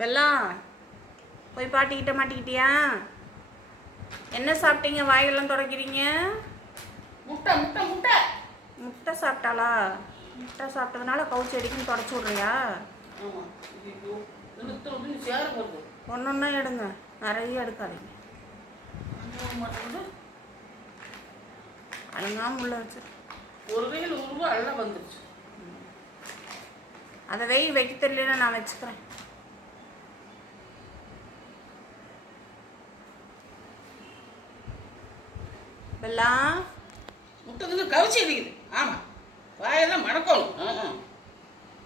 வெல்லம் போய் பாட்டிக்கிட்ட மாட்டிக்கிட்டியா? என்ன சாப்பிட்டீங்க? வாயெல்லாம் துடைக்கிறீங்க. முட்டை முட்டை முட்டை முட்டை சாப்பிட்டாளா? முட்டை சாப்பிட்டதுனால கவுச்சி அடிக்குன்னு தொடச்சி விட்றியா? ஒன்று ஒன்றா எடுங்க, நிறைய எடுக்காதீங்க. அழுங்காமல் உள்ள வச்சு ஒரு கையில் ரூபா எல்லாம் வந்துருச்சு. அதை வைக்க தெரியலன்னா நான் வச்சுக்கிறேன். வெல்லாம் முட்டை வந்து கவுச்சி அடிக்குது. ஆமாம், வாயெல்லாம் மணக்கணும்.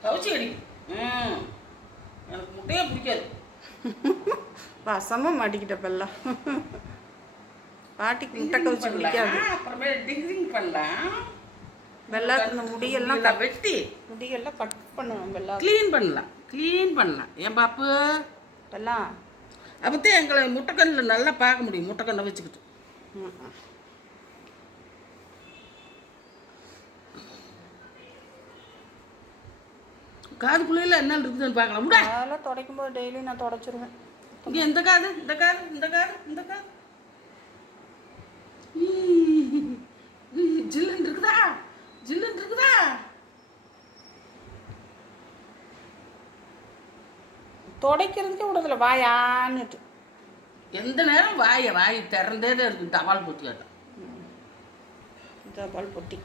கவுச்சி அடிக்குது. எனக்கு முட்டையே பிடிக்காது. வசமாக மாட்டிக்கிட்ட பெல்லாம். பாட்டிக்கு முட்டை கவுச்சி பிடிக்காது. அப்புறமே டிகிரிங் பண்ணலாம். வெள்ளாத்து முடியெல்லாம் வெட்டி முடியெல்லாம் கட் பண்ணணும். வெள்ளா க்ளீன் பண்ணலாம். ஏன் பாப்பு வெல்லாம் அப்போத்தான் எங்களை முட்டைக்கண்ணில் நல்லா பார்க்க முடியும். முட்டைக்கண்ணை வச்சுக்கிட்டு காதுக்குள்ளே என்ன இருக்குதுன்னு பார்க்கலாம். முடா அதெல்லாம் துடைக்கும் போது டெய்லி நான் தொடச்சிருவேன். இங்கே இந்த காது ஜில்லுன்னு இருக்குதா? துடைக்கிறதுக்கே விடுறதில்ல வாயான்னுட்டு. எந்த நேரம் வாய் திறந்தே தான் இருக்கு. தபால் போட்டி தபால் பொட்டி